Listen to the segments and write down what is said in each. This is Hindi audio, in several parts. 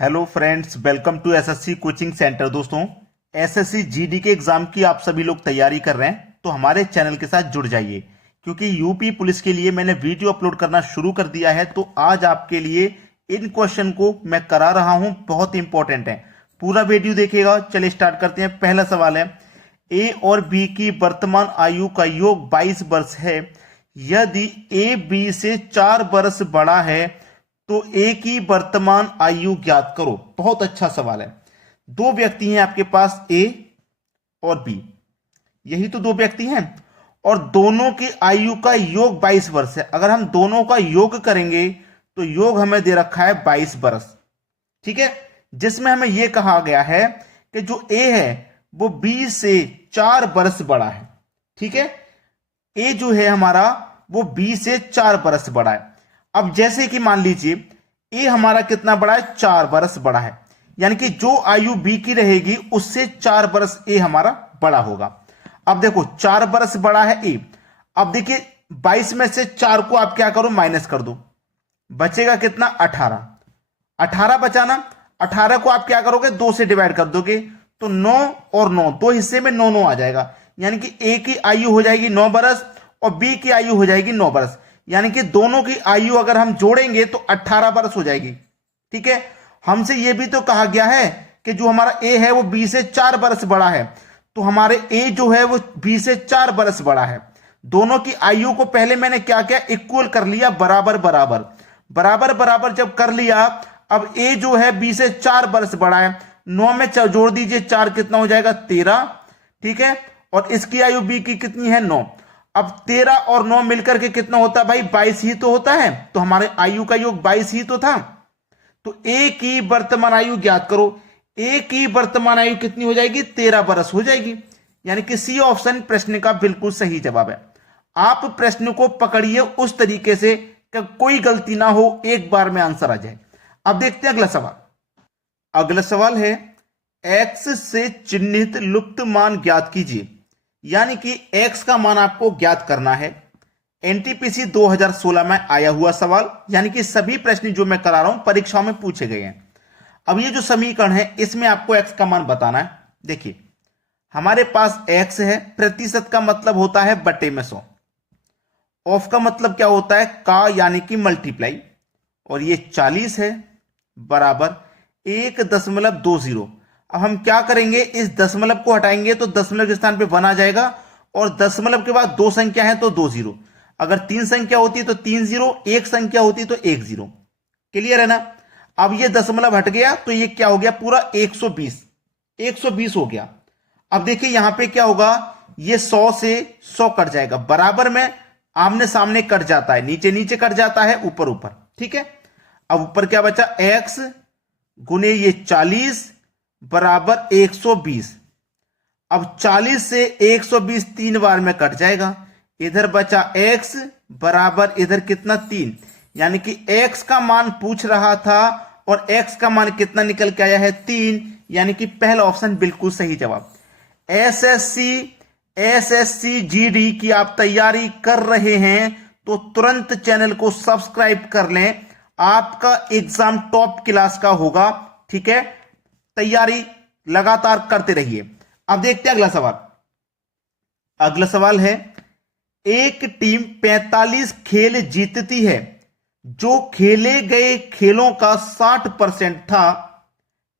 Hello friends, welcome to SSC coaching centre. दोस्तों, एसएससी जीडी के एग्जाम की आप सभी लोग तैयारी कर रहे हैं तो हमारे चैनल के साथ जुड़ जाइए, क्योंकि यूपी पुलिस के लिए मैंने वीडियो अपलोड करना शुरू कर दिया है। तो आज आपके लिए इन क्वेश्चन को मैं करा रहा हूं, बहुत इंपॉर्टेंट है। पूरा वीडियो देखिएगा। चलिए स्टार्ट करते हैं। पहला सवाल है, ए और बी की वर्तमान आयु का योग 22 वर्ष है। यदि ए बी से 4 वर्ष बड़ा है तो ए की वर्तमान आयु ज्ञात करो। बहुत अच्छा सवाल है। दो व्यक्ति हैं आपके पास, ए और बी। यही तो दो व्यक्ति हैं और दोनों की आयु का योग 22 वर्ष है। अगर हम दोनों का योग करेंगे तो योग हमें दे रखा है 22 वर्ष, ठीक है, जिसमें हमें यह कहा गया है कि जो ए है वो बी से 4 वर्ष बड़ा है। ठीक है, ए जो है हमारा वो बी से 4 वर्ष बड़ा है। अब जैसे कि मान लीजिए ए हमारा कितना बड़ा है, 4 वर्ष बड़ा है, यानी कि जो आयु बी की रहेगी उससे 4 वर्ष ए हमारा बड़ा होगा। अब देखो 4 वर्ष बड़ा है ए। अब देखिए 22 में से 4 को आप क्या करो, माइनस कर दो, बचेगा कितना, 18। 18 बचाना, 18 को आप क्या करोगे, 2 से डिवाइड कर दोगे तो 9 और 9 दो हिस्से में 9 9 आ जाएगा, यानी कि ए की आयु हो जाएगी 9 वर्ष और बी की आयु हो जाएगी 9 वर्ष, यानी कि दोनों की आयु अगर हम जोड़ेंगे तो 18 वर्ष हो जाएगी। ठीक है, हमसे यह भी तो कहा गया है कि जो हमारा ए है वो बी से 4 वर्ष बड़ा है, तो हमारे ए जो है वो बी से 4 वर्ष बड़ा है। दोनों की आयु को पहले मैंने क्या किया, इक्वल कर लिया, बराबर बराबर बराबर बराबर जब कर लिया, अब ए जो है बी से 4 वर्ष बड़ा है, 9 में जोड़ दीजिए 4, कितना हो जाएगा, 13। ठीक है, और इसकी आयु बी की कितनी है, 9। अब 13 और 9 मिलकर के कितना होता है भाई, 22 ही तो होता है। तो हमारे आयु का योग 22 ही तो था। तो ए की वर्तमान आयु ज्ञात करो। ए की वर्तमान आयु कितनी हो जाएगी, 13 वर्ष हो जाएगी, यानी कि सी ऑप्शन प्रश्न का बिल्कुल सही जवाब है। आप प्रश्न को पकड़िए उस तरीके से कि कोई गलती ना हो, एक बार में आंसर आ जाए। अब देखते हैं अगला सवाल। अगला सवाल है, एक्स से चिन्हित लुप्त मान ज्ञात कीजिए, यानी कि x का मान आपको ज्ञात करना है। एनटीपीसी 2016 में आया हुआ सवाल, यानी कि सभी प्रश्न जो मैं करा रहा हूं परीक्षाओं में पूछे गए हैं। अब ये जो समीकरण है इसमें आपको x का मान बताना है। देखिए हमारे पास x है, प्रतिशत का मतलब होता है बटे में 100, ऑफ का मतलब क्या होता है, का यानी कि मल्टीप्लाई, और ये 40 है बराबर 1.20। अब हम क्या करेंगे, इस दशमलव को हटाएंगे तो दशमलव के स्थान पे 1 आ जाएगा, और दशमलव के बाद 2 संख्या है तो 2 जीरो। अगर 3 संख्या होती तो 3 जीरो, 1 संख्या होती तो 1 जीरो। क्लियर है ना। अब ये दशमलव हट गया तो ये क्या हो गया, पूरा 120 हो गया। अब देखिए यहां पे क्या होगा, ये 100 से 100 कट जाएगा, बराबर में आमने सामने कट जाता है, नीचे नीचे कट जाता है, ऊपर ऊपर। ठीक है, अब ऊपर क्या बचा, x गुने ये 40 बराबर 120। अब 40 से 120 3 बार में कट जाएगा, इधर बचा x बराबर इधर कितना, 3, यानी कि x का मान पूछ रहा था और x का मान कितना निकल के आया है, 3, यानी कि पहला ऑप्शन बिल्कुल सही जवाब। एसएससी जीडी की आप तैयारी कर रहे हैं तो तुरंत चैनल को सब्सक्राइब कर लें, आपका एग्जाम टॉप क्लास का होगा। ठीक है, तैयारी लगातार करते रहिए। अब देखते हैं अगला सवाल। अगला सवाल है, एक टीम 45 खेल जीतती है, जो खेले गए खेलों का 60% था,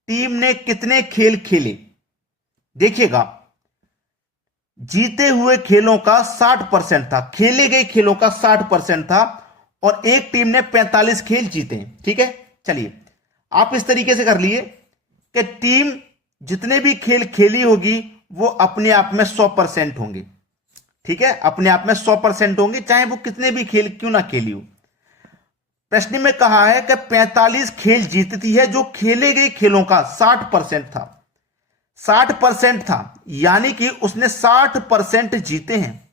टीम ने कितने खेल खेले। देखिएगा, जीते हुए खेलों का 60% था, खेले गए खेलों का 60% था, और एक टीम ने 45 खेल जीते हैं। ठीक है, चलिए आप इस तरीके से कर लिए कि टीम जितने भी खेल खेली होगी वो अपने आप में 100% होंगे। ठीक है, अपने आप में 100% होंगे, चाहे वो कितने भी खेल क्यों ना खेली हो। प्रश्न में कहा है कि 45 खेल जीतती है, जो खेले गए खेलों का 60% था, 60% था, यानी कि उसने 60% जीते हैं,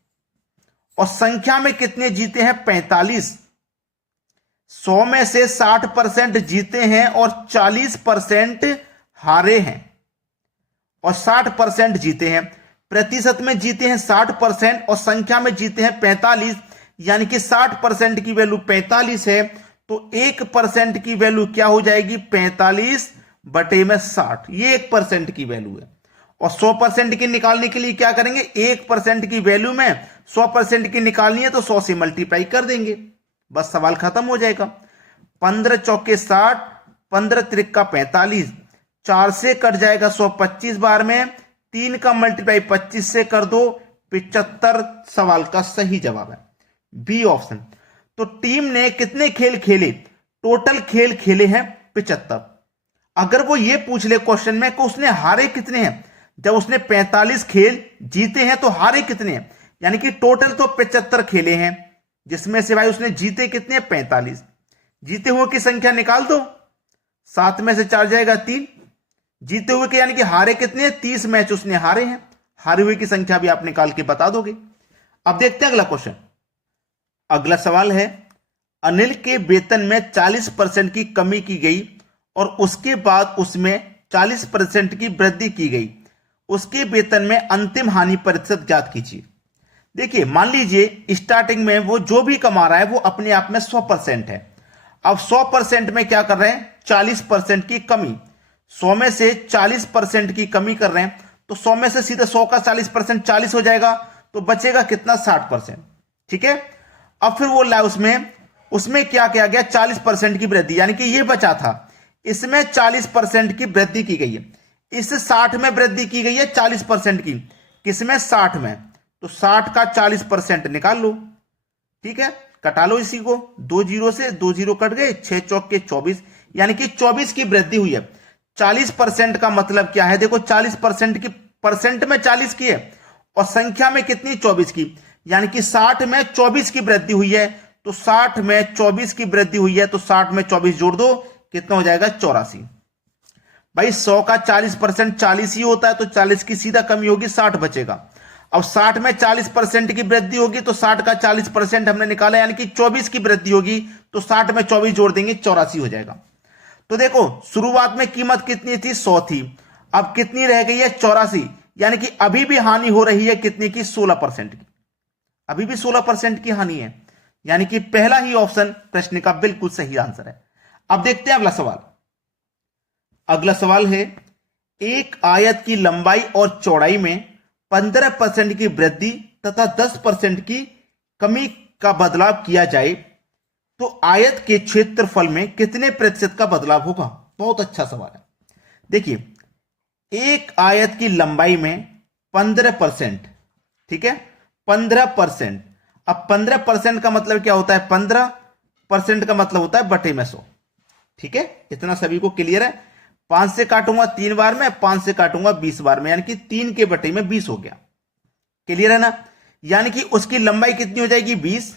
और संख्या में कितने जीते हैं, 45। 100 में से 60% जीते हैं और 40% हारे हैं, और 60% जीते हैं। प्रतिशत में जीते हैं 60% और संख्या में जीते हैं 45, यानी कि 60% की वैल्यू 45 है तो 1% की वैल्यू क्या हो जाएगी, 45 बटे में 60, ये 1% की वैल्यू है। और 100% की निकालने के लिए क्या करेंगे, 1% की वैल्यू में 100% की निकालनी है तो 100 से मल्टीप्लाई कर देंगे, बस सवाल खत्म हो जाएगा। 15 चौके 60, 15 त्रिका 45, 4 से कट जाएगा 100 25 बार में, 3 का मल्टीप्लाई 25 से कर दो, 75 सवाल का सही जवाब है बी ऑप्शन। तो टीम ने कितने खेल खेले, टोटल खेल खेले हैं 75। अगर वो ये पूछ ले क्वेश्चन में कि उसने हारे कितने हैं, जब उसने 45 खेल जीते हैं तो हारे कितने हैं, यानी कि टोटल तो 75 खेले हैं, जिसमें से भाई उसने जीते कितने हैं 45। जीते हुए की संख्या निकाल दो, 7 में से 4 जाएगा 3। जीते हुए के यानी कि हारे कितने हैं, 30 मैच उसने हारे हैं, हारे हुए की संख्या भी आप निकाल के बता दोगे। अब देखते हैं अगला क्वेश्चन। अगला सवाल है, अनिल के वेतन में 40% की कमी की गई और उसके बाद उसमें 40% की वृद्धि की गई, उसके वेतन में अंतिम हानि प्रतिशत ज्ञात कीजिए। देखिए मान लीजिए स्टार्टिंग में वो जो भी कमा रहा है वो अपने आप में 100% है। अब 100% में क्या कर रहे हैं, 40% की कमी, 100 में से 40% की कमी कर रहे हैं, तो 100 में से सीधे 100 का 40% 40 हो जाएगा, तो बचेगा कितना 60%। ठीक है, अब फिर वो ला उसमें क्या किया गया, 40% की वृद्धि, यानी कि ये बचा था, इसमें 40% की वृद्धि की गई है, इस 60 में वृद्धि की गई है 40% की, किसमें 60 में, तो 60 का 40% निकाल लो। ठीक है, कटा लो इसी को, 2 जीरो से 2 जीरो कट गए, 6 चौक के 24, यानी कि 24 की वृद्धि हुई है। 40% का मतलब क्या है, देखो 40% की परसेंट में 40 की है और संख्या में कितनी 24 की, यानी कि 60 में 24 की वृद्धि हुई है, तो 60 में 24 की वृद्धि हुई है, तो 60 में 24 जोड़ दो, कितना हो जाएगा 84। भाई 100 का 40% 40 ही होता है, तो 40 की सीधा कमी होगी, 60 बचेगा। अब 60 में 40% की वृद्धि होगी, तो 60 का 40% हमने निकाला, यानी कि 24 की वृद्धि होगी, तो 60 में 24 जोड़ देंगे, 84 हो जाएगा। तो देखो शुरुआत में कीमत कितनी थी, 100 थी, अब कितनी रह गई है 84, यानी कि अभी भी हानि हो रही है कितनी की, 16% की, अभी भी 16% की हानि है, यानी कि पहला ही ऑप्शन प्रश्न का बिल्कुल सही आंसर है। अब देखते हैं अगला सवाल। अगला सवाल है, एक आयत की लंबाई और चौड़ाई में 15% की वृद्धि तथा 10% की कमी का बदलाव किया जाए तो आयत के क्षेत्रफल में कितने प्रतिशत का बदलाव होगा। बहुत अच्छा सवाल है। देखिए एक आयत की लंबाई में 15%, ठीक है 15%, अब 15% का मतलब क्या होता है, 15% का मतलब होता है बटे में 100। ठीक है, इतना सभी को क्लियर है। 5 से काटूंगा 3 बार में, 5 से काटूंगा 20 बार में, यानी कि 3 के बटे में 20 हो गया। क्लियर है ना, यानी कि उसकी लंबाई कितनी हो जाएगी 20,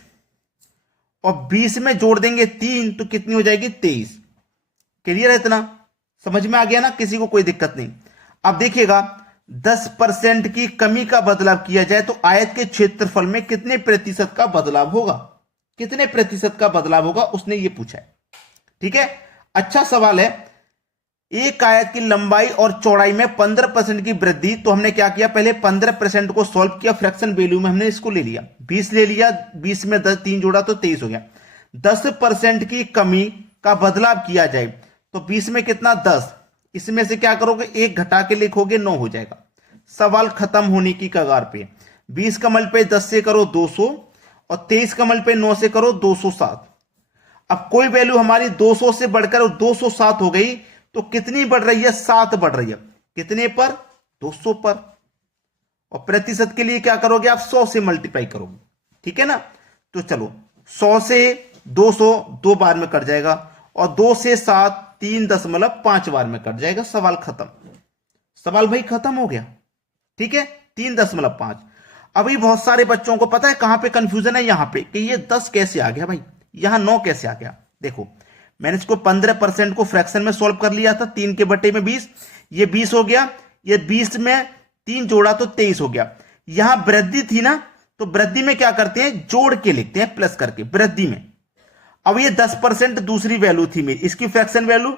और 20 में जोड़ देंगे 3 तो कितनी हो जाएगी 23। क्लियर है, इतना समझ में आ गया ना, किसी को कोई दिक्कत नहीं। अब देखिएगा 10% की कमी का बदलाव किया जाए तो आयत के क्षेत्रफल में कितने प्रतिशत का बदलाव होगा, कितने प्रतिशत का बदलाव होगा, उसने ये पूछा है। ठीक है, अच्छा सवाल है। एक आयत की लंबाई और चौड़ाई में 15% की वृद्धि, तो हमने क्या किया, पहले 15% को सॉल्व किया, फ्रैक्शन वैल्यू में हमने इसको ले लिया, 20 ले लिया, 20 में 10 3 जोड़ा तो 23 हो गया। 10% की कमी का बदलाव किया जाए तो 20 में कितना 10, इसमें से क्या करोगे 1 घटा के लिखोगे 9 हो जाएगा। सवाल खत्म होने की कगार पे। 20 का मल्टीप्लाई 10 से करो 200 और 23 का मल्टीप्लाई 9 से करो 207। अब कोई वैल्यू हमारी 200 से बढ़कर 207 हो गई, तो कितनी बढ़ रही है, 7 बढ़ रही है, कितने पर 200 पर। और प्रतिशत के लिए क्या करोगे आप, 100 से मल्टीप्लाई करोगे। ठीक है ना, तो चलो 100 से 200 2 बार में कट जाएगा, और 2 से 7 3.5 बार में कट जाएगा, सवाल खत्म। सवाल भाई खत्म हो गया। ठीक है, 3.5। अभी बहुत सारे बच्चों को पता है कहां पे कंफ्यूजन है, यहां पे कि ये 10 कैसे आ गया भाई, यहां 9 कैसे आ गया। देखो मैंने इसको 15% को फ्रैक्शन में सॉल्व कर लिया था, 3 के बटे में 20, ये 20 हो गया, ये 20 में 3 जोड़ा तो 23 हो गया। यहां वृद्धि थी ना, तो वृद्धि में क्या करते हैं, जोड़ के लिखते हैं प्लस करके वृद्धि में। अब ये 10% दूसरी वैल्यू थी मेरी, इसकी फ्रैक्शन वैल्यू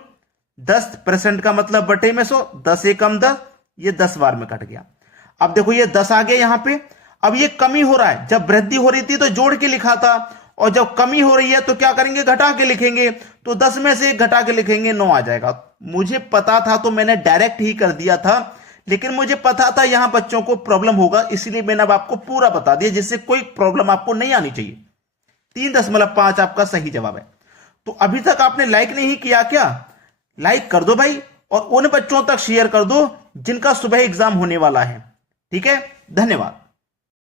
10% का मतलब बटे में 100, 10 से कम 10, ये 10 बार में कट गया। अब देखो ये 10 आ गया यहां पे। अब ये कमी हो रहा है, जब वृद्धि हो रही थी तो जोड़ के लिखा था, और जब कमी हो रही है तो क्या करेंगे, घटा के लिखेंगे। तो 10 में से 1 घटा के लिखेंगे 9 आ जाएगा, मुझे पता था तो मैंने डायरेक्ट ही कर दिया था, लेकिन मुझे पता था यहां बच्चों को प्रॉब्लम होगा, इसलिए मैंने अब आपको पूरा बता दिया जिससे कोई प्रॉब्लम आपको नहीं आनी चाहिए। 3.5 आपका सही जवाब है। तो अभी तक आपने लाइक नहीं किया क्या? लाइक कर दो भाई, और उन बच्चों तक शेयर कर दो जिनका सुबह एग्जाम होने वाला है। ठीक है, धन्यवाद।